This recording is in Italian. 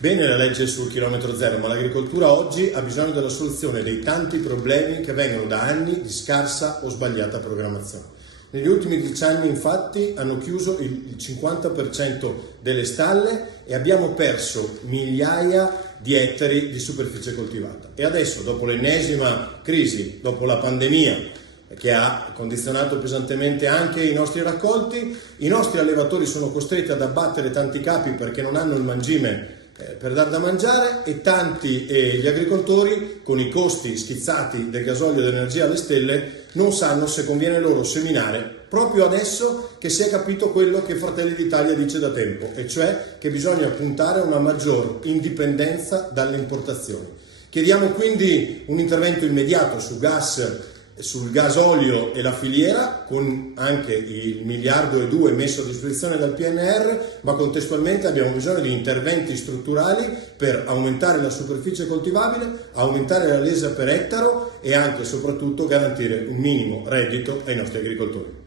Bene la legge sul chilometro zero, ma l'agricoltura oggi ha bisogno della soluzione dei tanti problemi che vengono da anni di scarsa o sbagliata programmazione. Negli ultimi 10 anni infatti hanno chiuso il 50% delle stalle e abbiamo perso migliaia di ettari di superficie coltivata. E adesso, dopo l'ennesima crisi, dopo la pandemia, che ha condizionato pesantemente anche i nostri raccolti, i nostri allevatori sono costretti ad abbattere tanti capi perché non hanno il mangime per dar da mangiare, e tanti gli agricoltori, con i costi schizzati del gasolio e dell'energia alle stelle, non sanno se conviene loro seminare proprio adesso che si è capito quello che Fratelli d'Italia dice da tempo, e cioè che bisogna puntare a una maggior indipendenza dalle importazioni. Chiediamo quindi un intervento immediato sul gasolio e la filiera, con anche il 1,2 miliardi messo a disposizione dal PNR, ma contestualmente abbiamo bisogno di interventi strutturali per aumentare la superficie coltivabile, aumentare la resa per ettaro e anche e soprattutto garantire un minimo reddito ai nostri agricoltori.